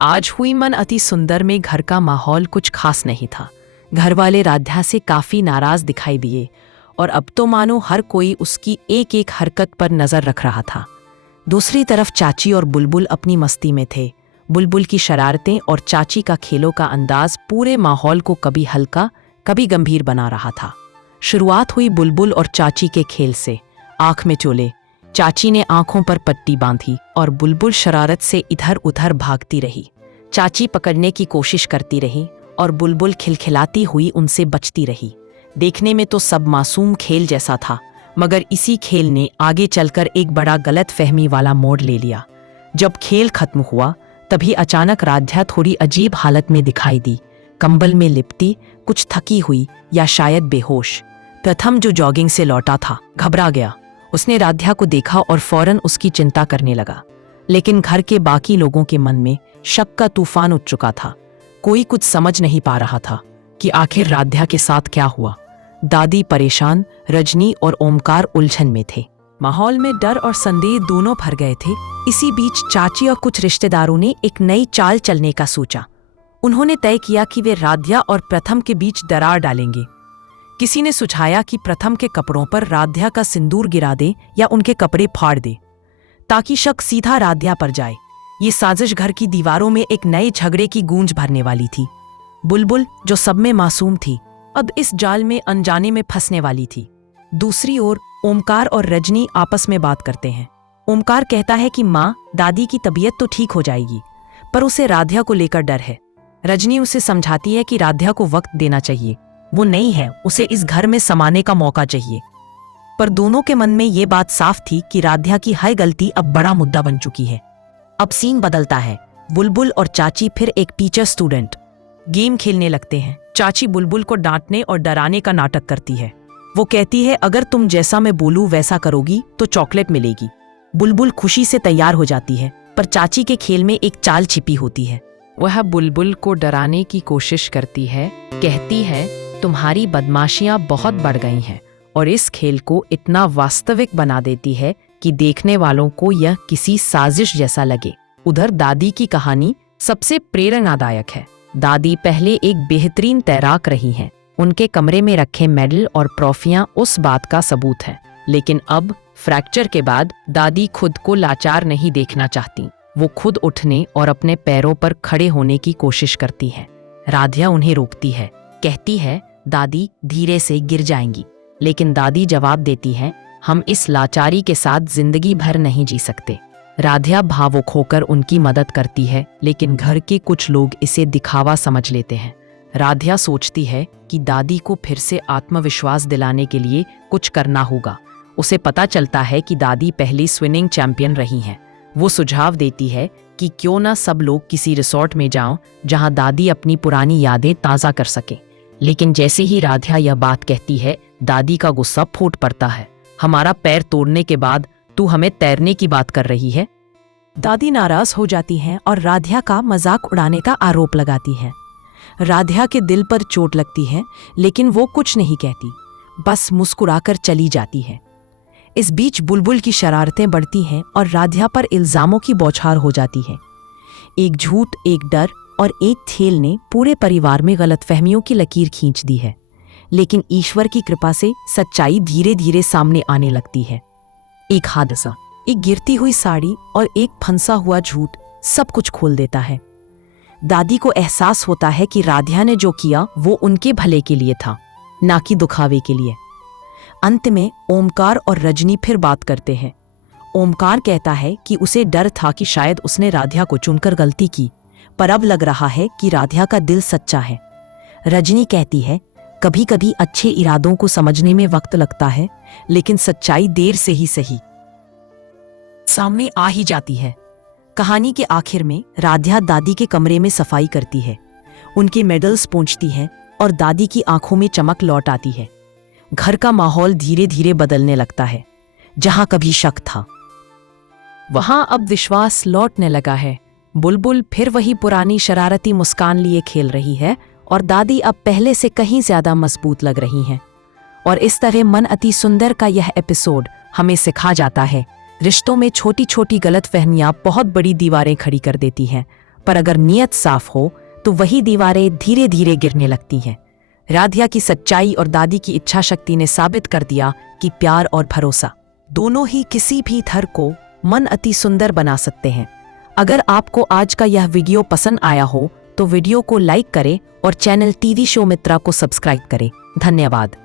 आज हुई मन अति सुंदर में घर का माहौल कुछ खास नहीं था। घर वाले राध्या से काफी नाराज दिखाई दिए और अब तो मानो हर कोई उसकी एक एक हरकत पर नजर रख रहा था। दूसरी तरफ चाची और बुलबुल अपनी मस्ती में थे। बुलबुल की शरारतें और चाची का खेलों का अंदाज पूरे माहौल को कभी हल्का कभी गंभीर बना रहा था। शुरुआत हुई बुलबुल और चाची के खेल से। आंख में चोले। चाची ने आंखों पर पट्टी बांधी और बुलबुल शरारत से इधर उधर भागती रही। चाची पकड़ने की कोशिश करती रही और बुलबुल खिलखिलाती हुई उनसे बचती रही। देखने में तो सब मासूम खेल जैसा था, मगर इसी खेल ने आगे चलकर एक बड़ा गलत फहमी वाला मोड़ ले लिया। जब खेल खत्म हुआ तभी अचानक राध्या थोड़ी अजीब हालत में दिखाई दी। कंबल में लिपटी, कुछ थकी हुई या शायद बेहोश। प्रथम जो जॉगिंग से लौटा था घबरा गया। उसने राध्या को देखा और फौरन उसकी चिंता करने लगा। लेकिन घर के बाकी लोगों के मन में शक का तूफान उठ चुका था। कोई कुछ समझ नहीं पा रहा था कि आखिर राध्या के साथ क्या हुआ। दादी परेशान, रजनी और ओमकार उलझन में थे। माहौल में डर और संदेह दोनों भर गए थे। इसी बीच चाची और कुछ रिश्तेदारों ने एक नई चाल चलने का सोचा। उन्होंने तय किया कि वे राध्या और प्रथम के बीच दरार डालेंगे। किसी ने सुझाया कि प्रथम के कपड़ों पर राध्या का सिंदूर गिरा दे या उनके कपड़े फाड़ दे, ताकि शक सीधा राध्या पर जाए। ये साजिश घर की दीवारों में एक नए झगड़े की गूंज भरने वाली थी। बुलबुल, जो सब में मासूम थी, अब इस जाल में अनजाने में फंसने वाली थी। दूसरी ओर ओमकार और रजनी आपस में बात करते हैं। ओमकार कहता है कि माँ, दादी की तबीयत तो ठीक हो जाएगी, पर उसे राध्या को लेकर डर है। रजनी उसे समझाती है कि राध्या को वक्त देना चाहिए, वो नहीं है, उसे इस घर में समाने का मौका चाहिए। पर दोनों के मन में ये बात साफ थी कि राध्या की हर गलती अब बड़ा मुद्दा बन चुकी है। अब सीन बदलता है। बुलबुल और चाची फिर एक टीचर स्टूडेंट गेम खेलने लगते हैं। चाची बुलबुल को डांटने और डराने का नाटक करती है। वो कहती है, अगर तुम जैसा मैं बोलूं वैसा करोगी तो चॉकलेट मिलेगी। बुलबुल खुशी से तैयार हो जाती है, पर चाची के खेल में एक चाल छिपी होती है। वह बुलबुल को डराने की कोशिश करती है, कहती है, तुम्हारी बदमाशियां बहुत बढ़ गई हैं, और इस खेल को इतना वास्तविक बना देती है कि देखने वालों को यह किसी साजिश जैसा लगे। उधर दादी की कहानी सबसे प्रेरणादायक है। दादी पहले एक बेहतरीन तैराक रही हैं। उनके कमरे में रखे मेडल और ट्रॉफियां उस बात का सबूत हैं। लेकिन अब फ्रैक्चर के बाद दादी खुद को लाचार नहीं देखना चाहती। वो खुद उठने और अपने पैरों पर खड़े होने की कोशिश करती हैं। राध्या उन्हें रोकती है, कहती है, दादी धीरे से गिर जाएंगी। लेकिन दादी जवाब देती है, हम इस लाचारी के साथ जिंदगी भर नहीं जी सकते। राध्या भावुक होकर उनकी मदद करती है, लेकिन घर के कुछ लोग इसे दिखावा समझ लेते हैं। राध्या सोचती है कि दादी को फिर से आत्मविश्वास दिलाने के लिए कुछ करना होगा। उसे पता चलता है कि दादी पहली स्विमिंग चैंपियन रही हैं। वो सुझाव देती है कि क्यों ना सब लोग किसी रिसोर्ट में जाओं जहां दादी अपनी पुरानी यादें ताज़ा कर सके। लेकिन जैसे ही राध्या यह बात कहती है, दादी का गुस्सा फूट पड़ता है। हमारा पैर तोड़ने के बाद तू हमें तैरने की बात कर रही है। दादी नाराज हो जाती हैं और राध्या का मजाक उड़ाने का आरोप लगाती हैं। राध्या के दिल पर चोट लगती है, लेकिन वो कुछ नहीं कहती, बस मुस्कुराकर चली जाती है। इस बीच बुलबुल की शरारतें बढ़ती हैं और राध्या पर इल्जामों की बौछार हो जाती है। एक झूठ, एक डर और एक खेल ने पूरे परिवार में गलतफहमियों की लकीर खींच दी है। लेकिन ईश्वर की कृपा से सच्चाई धीरे धीरे सामने आने लगती है। एक हादसा, एक गिरती हुई साड़ी और एक फंसा हुआ झूठ सब कुछ खोल देता है। दादी को एहसास होता है कि राध्या ने जो किया वो उनके भले के लिए था, ना कि दुखावे के लिए। अंत में ओमकार और रजनी फिर बात करते हैं। ओमकार कहता है कि उसे डर था कि शायद उसने राध्या को चुनकर गलती की, पर अब लग रहा है कि राध्या का दिल सच्चा है। रजनी कहती है, कभी कभी अच्छे इरादों को समझने में वक्त लगता है, लेकिन सच्चाई देर से ही सही सामने आ ही जाती है। कहानी के आखिर में राध्या दादी के कमरे में सफाई करती है। उनके मेडल्स पोंछती है और दादी की आंखों में चमक लौट आती है। घर का माहौल धीरे धीरे बदलने लगता है। जहां कभी शक था, वहां अब विश्वास लौटने लगा है। बुलबुल फिर वही पुरानी शरारती मुस्कान लिए खेल रही है और दादी अब पहले से कहीं ज्यादा मजबूत लग रही हैं। और इस तरह मन अति सुंदर का यह एपिसोड हमें सिखा जाता है, रिश्तों में छोटी छोटी गलतफहमियां बहुत बड़ी दीवारें खड़ी कर देती हैं। पर अगर नीयत साफ हो तो वही दीवारें धीरे धीरे गिरने लगती हैं। राधिया की सच्चाई और दादी की इच्छा शक्ति ने साबित कर दिया कि प्यार और भरोसा दोनों ही किसी भी घर को मन अति सुंदर बना सकते हैं। अगर आपको आज का यह वीडियो पसंद आया हो तो वीडियो को लाइक करें और चैनल टीवी शो मित्रा को सब्सक्राइब करें। धन्यवाद।